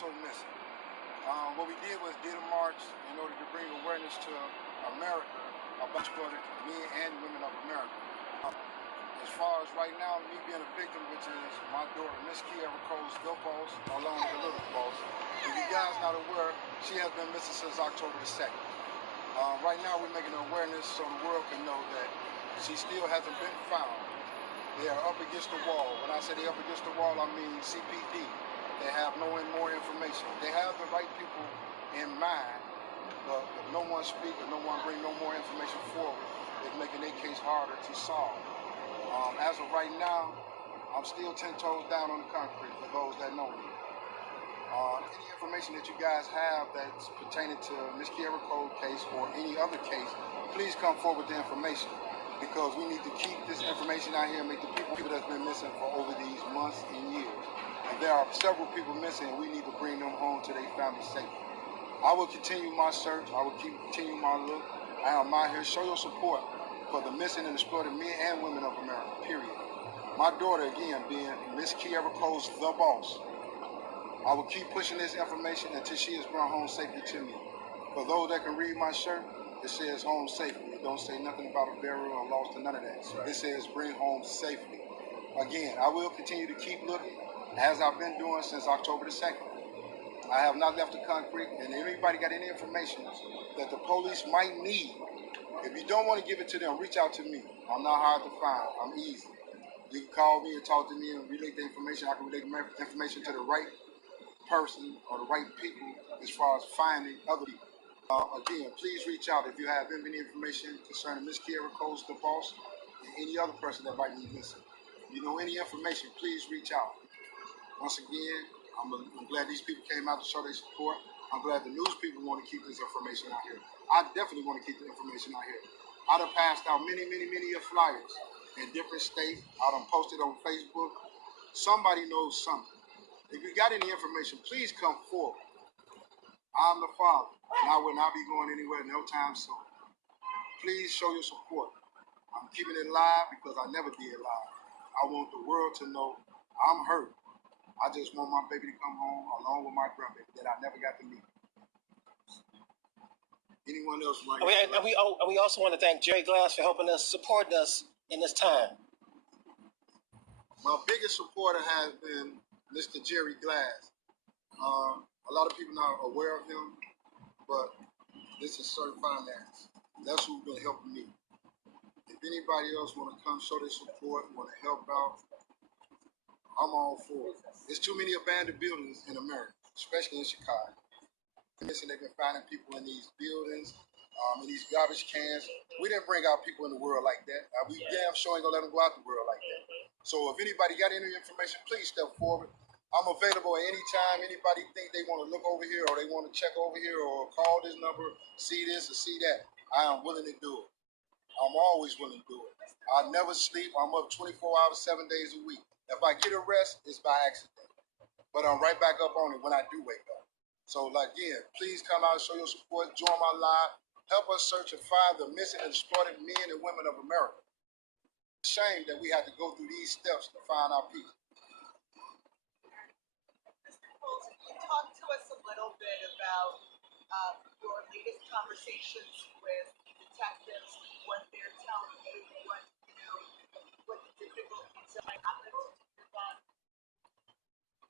also missing. What we did was did a march in order to bring awareness to America about men and women of America. As far as right now, me being a victim, which is my daughter, Miss Kierra Coles, the boss, along with the little boss. If you guys not aware, she has been missing since October the 2nd. Right now, we're making awareness so the world can know that she still hasn't been found. They are up against the wall. When I say they up against the wall, I mean CPD. They have no more information. They have the right people in mind, but if no one speaks or no one bring no more information forward, it's making their case harder to solve. As of right now, I'm still 10 toes down on the concrete for those that know me. Any information that you guys have that's pertaining to Miss Kierra Coles case or any other case, please come forward with the information, because we need to keep this information out here and make the people that's been missing for over these months and years. And there are several people missing, and we need to bring them home to their family safely. I will continue my search. I will continue my look. I am out here. Show your support for the missing and exploited men and women of America, period. My daughter, again, being Miss Kierra Coles, the boss. I will keep pushing this information until she is brought home safely to me. For those that can read my shirt, it says home safely. It don't say nothing about a burial or loss to none of that. It says bring home safely. Again, I will continue to keep looking, as I've been doing since October the 2nd. I have not left the concrete, and if anybody got any information that the police might need, if you don't want to give it to them, reach out to me. I'm not hard to find. I'm easy. You can call me and talk to me and relate the information. I can relate the information to the right person or the right people as far as finding other people. Again, please reach out if you have any information concerning Miss Kierra Coles, the boss, and any other person that might be missing. If you know any information, please reach out. Once again, I'm glad these people came out to show their support. I'm glad the news people want to keep this information out here. I definitely want to keep the information out here. I done passed out many flyers in different states. I done posted on Facebook. Somebody knows something. If you got any information, please come forward. I'm the father, and I will not be going anywhere no time soon. Please show your support. I'm keeping it live because I never did live. I want the world to know I'm hurt. I just want my baby to come home along with my grandbaby that I never got to meet. Anyone else might? And we also want to thank Jerry Glass for helping us, supporting us in this time. My biggest supporter has been Mr. Jerry Glass. A lot of people not aware of him, but this is Sir Finance. That's who's been helping me. If anybody else want to come show their support, want to help out, I'm all for it. There's too many abandoned buildings in America, especially in Chicago. They've been finding people in these buildings, in these garbage cans. We didn't bring out people in the world like that. We damn sure ain't gonna let them go out the world like that. So if anybody got any information, please step forward. I'm available at any time. Anybody think they want to look over here or they want to check over here or call this number, see this or see that, I am willing to do it. I'm always willing to do it. I never sleep. I'm up 24 hours, 7 days a week. If I get a rest, it's by accident. But I'm right back up on it when I do wake up. So, again, please come out and show your support. Join my live. Help us search and find the missing and exploited men and women of America. It's a shame that we had to go through these steps to find our people. Mr. Coles, can you talk to us a little bit about your latest conversations with detectives, what they're telling you, what the difficulties might happen to them?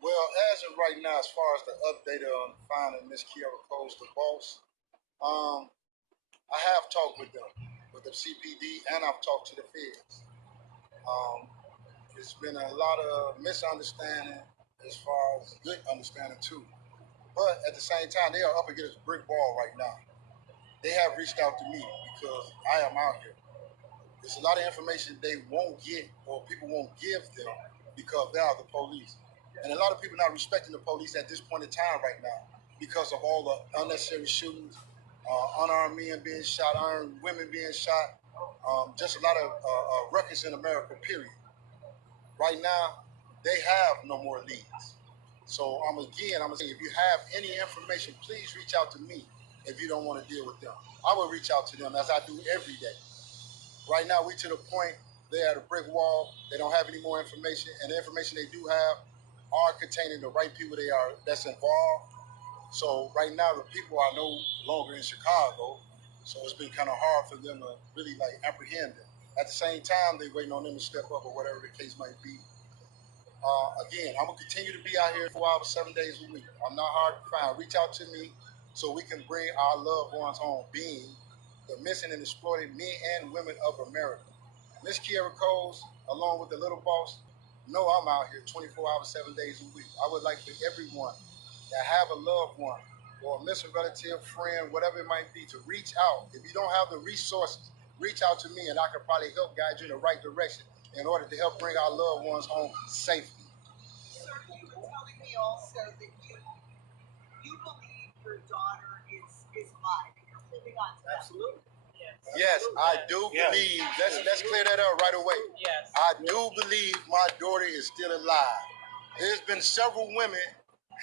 Well, as of right now, as far as the update on finding Miss Kierra Coles, the boss, I have talked with them, with the CPD, and I've talked to the feds. It's been a lot of misunderstanding as far as good understanding too. But at the same time, they are up against a brick wall right now. They have reached out to me because I am out here. There's a lot of information they won't get or people won't give them because they are the police. And a lot of people not respecting the police at this point in time right now because of all the unnecessary shootings, unarmed men being shot, unarmed women being shot, just a lot of ruckus in America, period. Right now, they have no more leads. So I'm saying, if you have any information, please reach out to me if you don't want to deal with them. I will reach out to them as I do every day. Right now, we to the point they're at a brick wall. They don't have any more information, and the information they do have, are containing the right people that's involved. So right now the people are no longer in Chicago, so it's been kind of hard for them to really like apprehend them. At the same time, they're waiting on them to step up or whatever the case might be. Again, I'm gonna continue to be out here 4 hours, 7 days a week. I'm not hard to find. Reach out to me so we can bring our loved ones home. Being the missing and exploited men and women of America. Miss Kierra Coles, along with the little boss, know I'm out here 24 hours, 7 days a week. I would like for everyone that have a loved one or a missing relative, friend, whatever it might be, to reach out. If you don't have the resources, reach out to me and I can probably help guide you in the right direction in order to help bring our loved ones home safely. Sir, you were telling me also that you believe your daughter is alive and you're holding on to that. Absolutely. Yes, I do believe. Let's clear that up right away. Yes. I do believe my daughter is still alive. There's been several women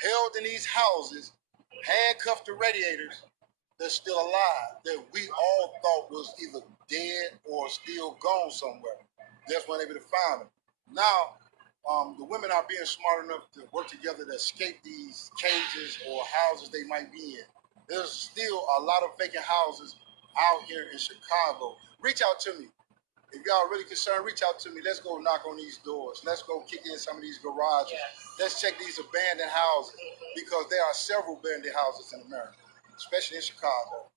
held in these houses, handcuffed to radiators, that's still alive, that we all thought was either dead or still gone somewhere. Just weren't able to find them. Now, the women are being smart enough to work together to escape these cages or houses they might be in. There's still a lot of vacant houses out here in Chicago. Reach out to me. If y'all really concerned, reach out to me. Let's go knock on these doors. Let's go kick in some of these garages. Yes. Let's check these abandoned houses because there are several abandoned houses in America, especially in Chicago.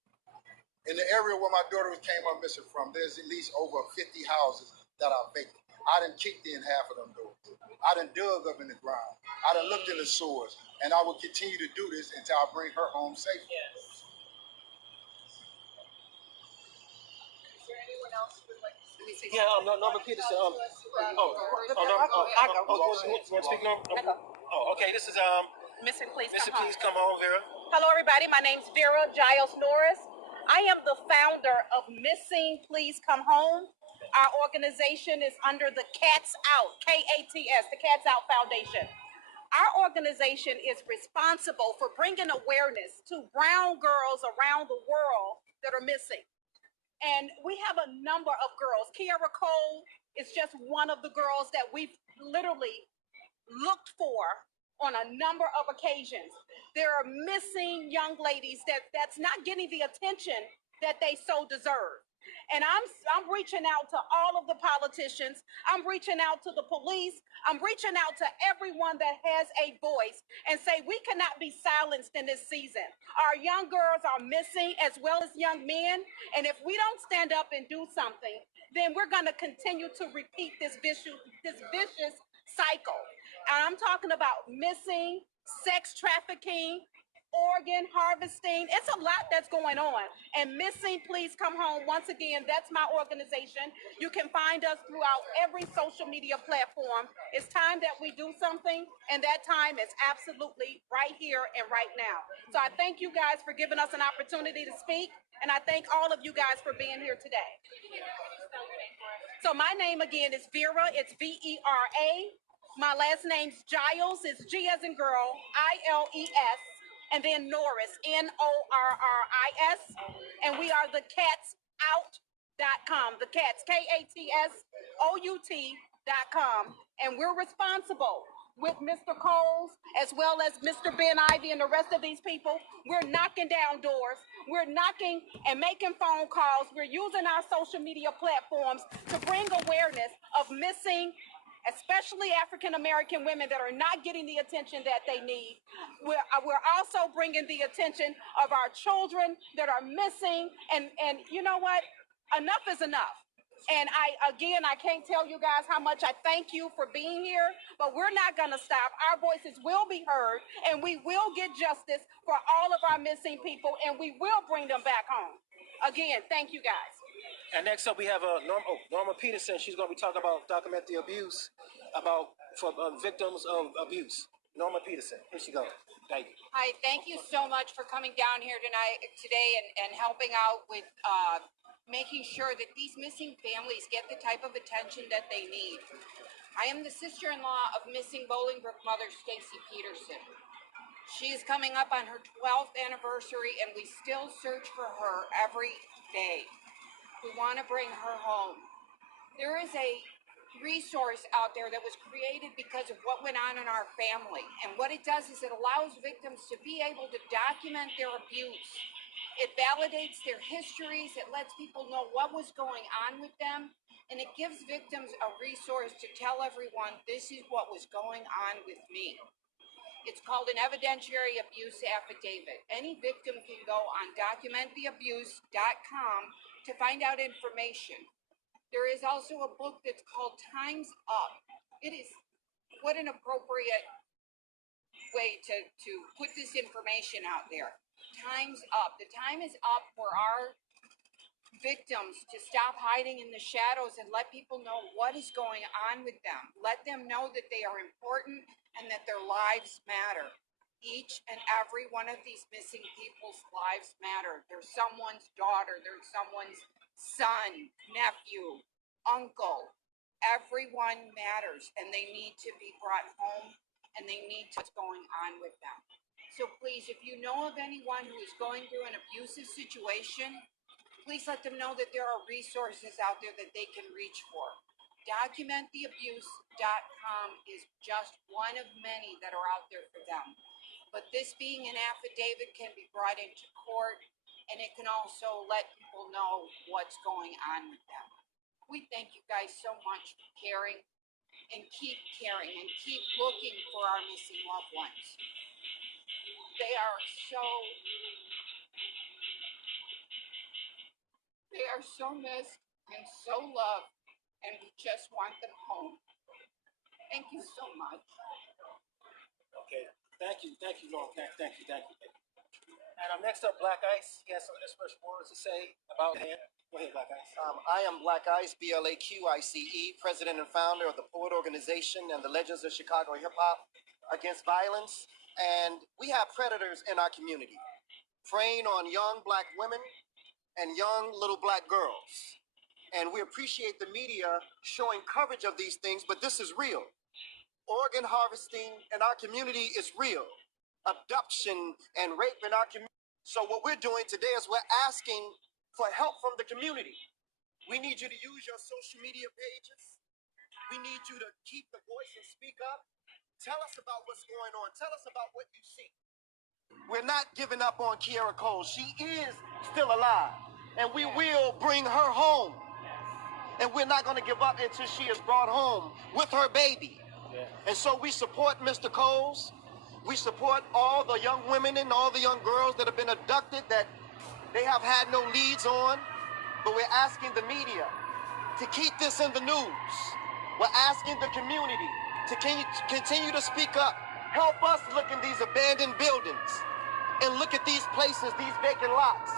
In the area where my daughter came up missing from, there's at least over 50 houses that are vacant. I done kicked in half of them doors. I done dug up in the ground. I done looked in the sewers. And I will continue to do this until I bring her home safely. Yes. Is there anyone else who would like to speak? Yeah, Norma Peterson. Talk to us about Oh, yours. no, you want to speak, Norma? Oh, okay. This is Missing, please Missy, come please home. come home, Vera. Hello, everybody. My name's Vera Giles Norris. I am the founder of Missing, Please Come Home. Our organization is under the Cats Out, K-A-T-S, the Cats Out Foundation. Our organization is responsible for bringing awareness to brown girls around the world that are missing. And we have a number of girls. Kierra Coles is just one of the girls that we've literally looked for on a number of occasions. There are missing young ladies that's not getting the attention that they so deserve. And I'm reaching out to all of the politicians. I'm reaching out to the police. I'm reaching out to everyone that has a voice and say we cannot be silenced in this season. Our young girls are missing as well as young men. And if we don't stand up and do something, then we're going to continue to repeat this vicious cycle. And I'm talking about missing, sex trafficking, organ harvesting. It's a lot that's going on. And Missing, Please Come Home. Once again, that's my organization. You can find us throughout every social media platform. It's time that we do something, and that time is absolutely right here and right now. So I thank you guys for giving us an opportunity to speak, and I thank all of you guys for being here today. So my name again is Vera. It's V-E-R-A. My last name's Giles. It's G as in girl, I-L-E-S. And then Norris, N-O-R-R-I-S. And we are the catsout.com. The Cats, K-A-T-S-O-U-T.com. And we're responsible with Mr. Coles, as well as Mr. Ben Ivy and the rest of these people. We're knocking down doors. We're knocking and making phone calls. We're using our social media platforms to bring awareness of missing, especially African-American women that are not getting the attention that they need. We're also bringing the attention of our children that are missing. And you know what? Enough is enough. And I can't tell you guys how much I thank you for being here, but we're not going to stop. Our voices will be heard, and we will get justice for all of our missing people, and we will bring them back home. Again, thank you guys. And next up, we have Norma Peterson. She's going to be talking about document the abuse for victims of abuse. Norma Peterson, here she goes. Thank you. Hi, thank you so much for coming down here today and helping out with making sure that these missing families get the type of attention that they need. I am the sister-in-law of missing Bolingbrook mother Stacy Peterson. She is coming up on her 12th anniversary, and we still search for her every day. We want to bring her home. There is a resource out there that was created because of what went on in our family. And what it does is it allows victims to be able to document their abuse. It validates their histories. It lets people know what was going on with them. And it gives victims a resource to tell everyone, this is what was going on with me. It's called an evidentiary abuse affidavit. Any victim can go on documenttheabuse.com to find out information. There is also a book that's called Time's Up. It is, what an appropriate way to put this information out there. Time's up. The time is up for our victims to stop hiding in the shadows and let people know what is going on with them. Let them know that they are important and that their lives matter. Each and every one of these missing people's lives matter. There's someone's daughter, there's someone's son, nephew, uncle. Everyone matters, and they need to be brought home, and they need to know what's going on with them. So please, if you know of anyone who is going through an abusive situation, please let them know that there are resources out there that they can reach for. Documenttheabuse.com is just one of many that are out there for them. But this being an affidavit can be brought into court, and it can also let people know what's going on with them. We thank you guys so much for caring, and keep caring, and keep looking for our missing loved ones. They are so missed and so loved, and we just want them home. Thank you so much. Okay. Thank you, Norm. Thank you. And next up, Black Ice. He has some special words to say about him. Go ahead, Black Ice. I am Black Ice, BLAQICE, president and founder of the Poet Organization and the Legends of Chicago Hip Hop Against Violence. And we have predators in our community, preying on young Black women and young little Black girls. And we appreciate the media showing coverage of these things, but this is real. Organ harvesting in our community is real. Abduction and rape in our community. So what we're doing today is we're asking for help from the community. We need you to use your social media pages. We need you to keep the voice and speak up. Tell us about what's going on. Tell us about what you see. We're not giving up on Kierra Coles. She is still alive, and we will bring her home. And we're not going to give up until she is brought home with her baby. And so we support Mr. Coles. We support all the young women and all the young girls that have been abducted that they have had no leads on. But we're asking the media to keep this in the news. We're asking the community to continue to speak up. Help us look in these abandoned buildings and look at these places, these vacant lots,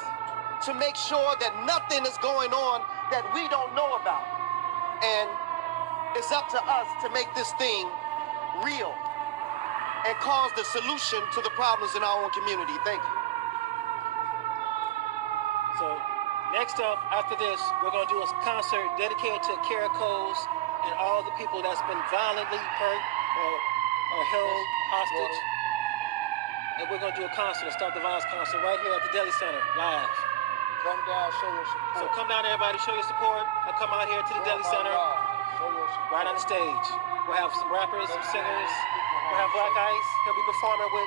to make sure that nothing is going on that we don't know about. And it's up to us to make this thing real and cause the solution to the problems in our own community. Thank you. So next up, after this, we're going to do a concert dedicated to Kierra Coles and all the people that's been violently hurt or held hostage. And we're going to do a concert, a Stop the Violence concert, right here at the Deli Center, live. Come down, show your support. So come down, everybody, show your support, and come out here to the Deli Center, right on the stage. We'll have some rappers, some singers. We'll have Black Ice. He'll be performing with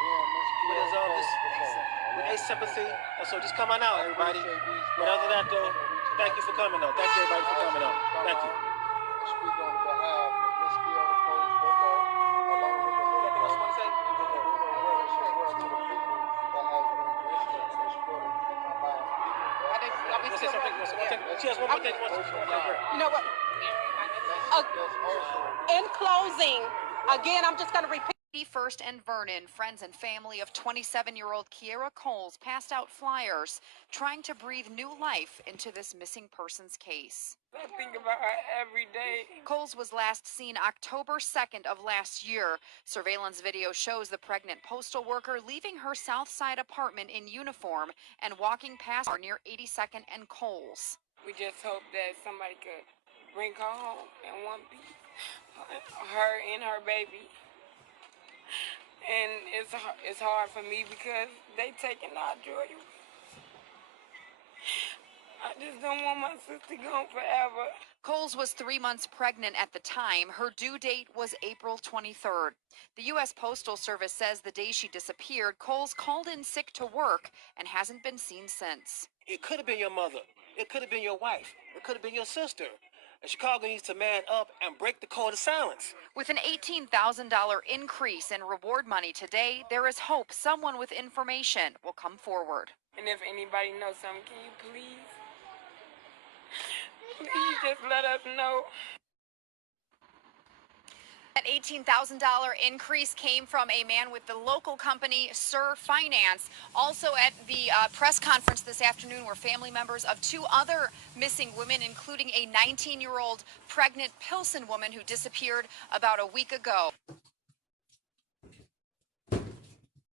Ace Sympathy. And so just come on out, everybody. But other than that, though, thank you for coming, though. Thank you, everybody, for coming, though. Thank you. Speak on behalf of Miss Kierra Coles, along with the Anything else you want to say? She has one more thing. You know what? In closing, again, I'm just going to repeat. First and Vernon, friends and family of 27-year-old Kierra Coles passed out flyers trying to breathe new life into this missing persons case. I think about her every day. Coles was last seen October 2nd of last year. Surveillance video shows the pregnant postal worker leaving her South Side apartment in uniform and walking past her near 82nd and Coles. We just hope that somebody could bring her home in one piece. Her and her baby. And it's hard for me because they taking our joy. I just don't want my sister gone forever. Coles was 3 months pregnant at the time. Her due date was April 23rd. The U.S. Postal Service says the day she disappeared, Coles called in sick to work and hasn't been seen since. It could have been your mother. It could have been your wife. It could have been your sister. And Chicago needs to man up and break the code of silence. With an $18,000 increase in reward money today, there is hope someone with information will come forward. And if anybody knows something, can you please just let us know? That $18,000 increase came from a man with the local company Sir Finance. Also at the press conference this afternoon were family members of 2 other missing women, including a 19-year-old pregnant Pilsen woman who disappeared about a week ago.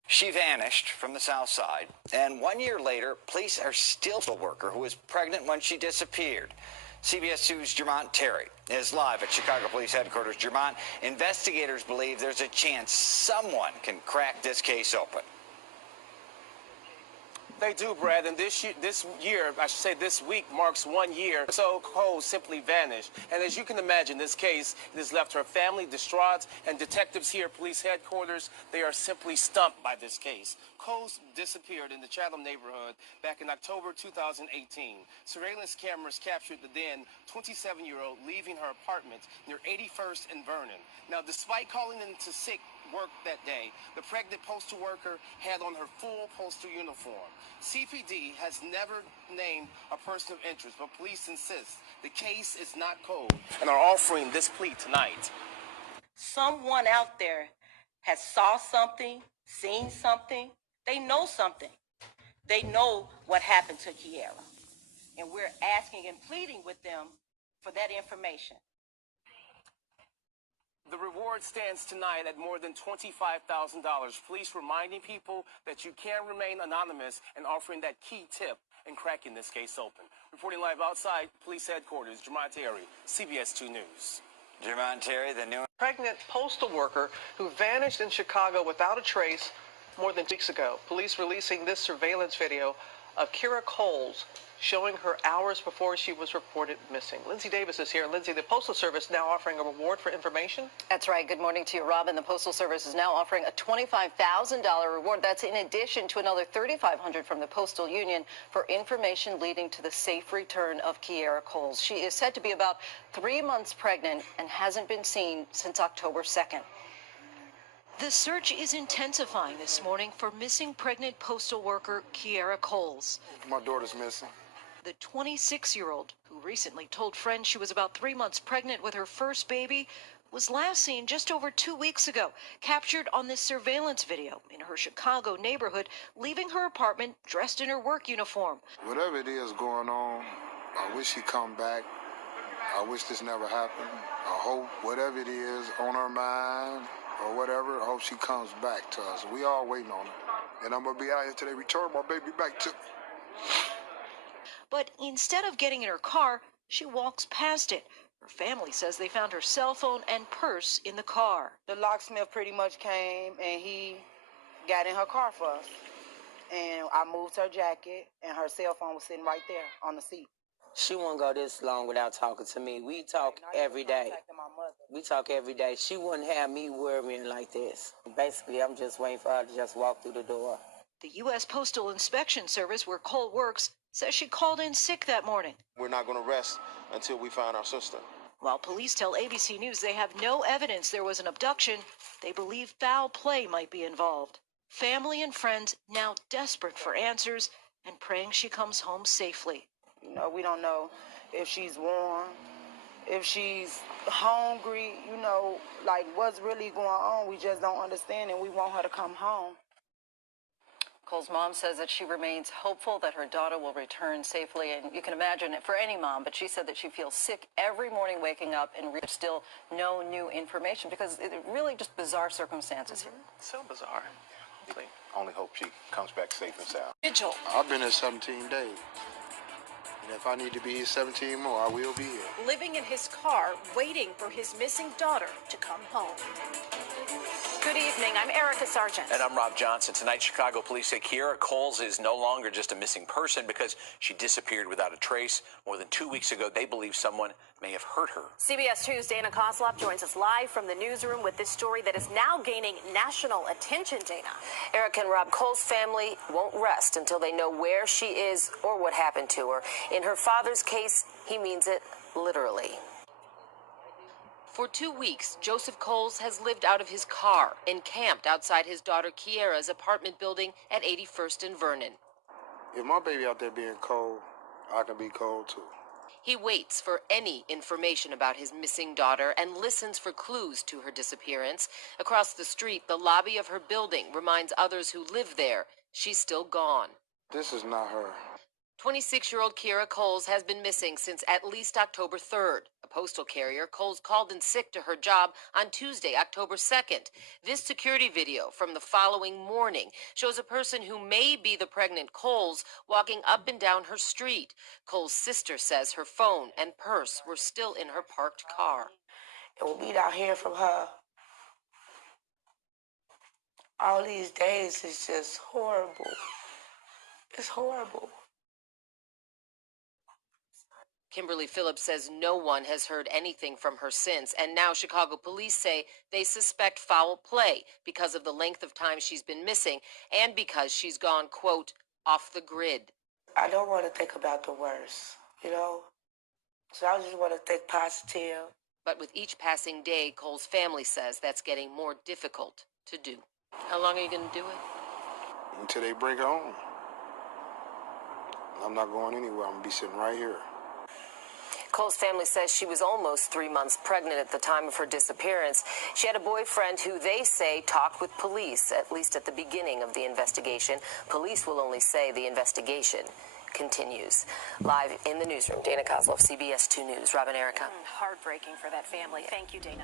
She vanished from the South Side, and 1 year later, police are still a worker who was pregnant when she disappeared. CBS 2's Jermont Terry is live at Chicago Police Headquarters. Jermont, investigators believe there's a chance someone can crack this case open. They do, Brad, and this year, I should say this week, marks 1 year. So Coles simply vanished. And as you can imagine, this case has left her family distraught, and detectives here at police headquarters, they are simply stumped by this case. Coles disappeared in the Chatham neighborhood back in October 2018. Surveillance cameras captured the then 27-year-old leaving her apartment near 81st and Vernon. Now, despite calling in to sick work that day, the pregnant postal worker had on her full postal uniform. CPD has never named a person of interest, but police insist the case is not cold and are offering this plea tonight. Someone out there has saw something, seen something. They know something. They know what happened to Kierra. And we're asking and pleading with them for that information. The reward stands tonight at more than $25,000. Police reminding people that you can remain anonymous and offering that key tip in cracking this case open. Reporting live outside police headquarters, Jermont Terry, CBS 2 News. Jermont Terry, the new pregnant postal worker who vanished in Chicago without a trace more than 2 weeks ago. Police releasing this surveillance video of Kierra Coles showing her hours before she was reported missing. Lindsay Davis is here. Lindsay, the Postal Service now offering a reward for information? That's right. Good morning to you, Robin. The Postal Service is now offering a $25,000 reward. That's in addition to another $3,500 from the Postal Union for information leading to the safe return of Kierra Coles. She is said to be about 3 months pregnant and hasn't been seen since October 2nd. The search is intensifying this morning for missing pregnant postal worker Kierra Coles. My daughter's missing. The 26-year-old, who recently told friends she was about 3 months pregnant with her first baby, was last seen just over 2 weeks ago, captured on this surveillance video in her Chicago neighborhood, leaving her apartment dressed in her work uniform. Whatever it is going on, I wish she come back. I wish this never happened. I hope whatever it is on her mind or whatever, I hope she comes back to us. We all waiting on her. And I'm going to be out here till they return my baby back to me. But instead of getting in her car, she walks past it. Her family says they found her cell phone and purse in the car. The locksmith pretty much came and he got in her car for us. And I moved her jacket and her cell phone was sitting right there on the seat. She won't go this long without talking to me. We talk every day. We talk every day. She wouldn't have me worrying like this. Basically, I'm just waiting for her to just walk through the door. The U.S. Postal Inspection Service, where Cole works, says she called in sick that morning. We're not going to rest until we find our sister. While police tell ABC News they have no evidence there was an abduction, they believe foul play might be involved. Family and friends now desperate for answers and praying she comes home safely. You know, we don't know if she's warm, if she's hungry, you know, like what's really going on. We just don't understand, and we want her to come home. Cole's mom says that she remains hopeful that her daughter will return safely, and you can imagine it for any mom, but she said that she feels sick every morning waking up and still no new information because it really just bizarre circumstances here. So bizarre. Only hope she comes back safe and sound. Vigil. I've been here 17 days. And if I need to be here 17 more, I will be here. Living in his car, waiting for his missing daughter to come home. Good evening, I'm Erica Sargent. And I'm Rob Johnson. Tonight, Chicago police say Kierra Coles is no longer just a missing person because she disappeared without a trace. More than 2 weeks ago, they believe someone may have hurt her. CBS 2's Dana Kozlov joins us live from the newsroom with this story that is now gaining national attention, Dana. Eric and Rob Coles' family won't rest until they know where she is or what happened to her. In her father's case, he means it literally. For 2 weeks, Joseph Coles has lived out of his car, encamped outside his daughter Kierra's apartment building at 81st and Vernon. If my baby out there being cold, I can be cold too. He waits for any information about his missing daughter and listens for clues to her disappearance. Across the street, the lobby of her building reminds others who live there she's still gone. This is not her. 26-year-old Kierra Coles has been missing since at least October 3rd. A postal carrier, Coles called in sick to her job on Tuesday, October 2nd. This security video from the following morning shows a person who may be the pregnant Coles walking up and down her street. Coles' sister says her phone and purse were still in her parked car. And when we not hearing from her, all these days is just horrible. It's horrible. Kimberly Phillips says no one has heard anything from her since, and now Chicago police say they suspect foul play because of the length of time she's been missing and because she's gone, quote, off the grid. I don't want to think about the worst, you know? So I just want to think positive. But with each passing day, Cole's family says that's getting more difficult to do. How long are you going to do it? Until they bring her home. I'm not going anywhere. I'm going to be sitting right here. Cole's family says she was almost 3 months pregnant at the time of her disappearance. She had a boyfriend who they say talked with police, at least at the beginning of the investigation. Police will only say the investigation continues. Live in the newsroom, Dana Kozlov, CBS 2 News. Rob and Erica. Heartbreaking for that family. Thank you, Dana.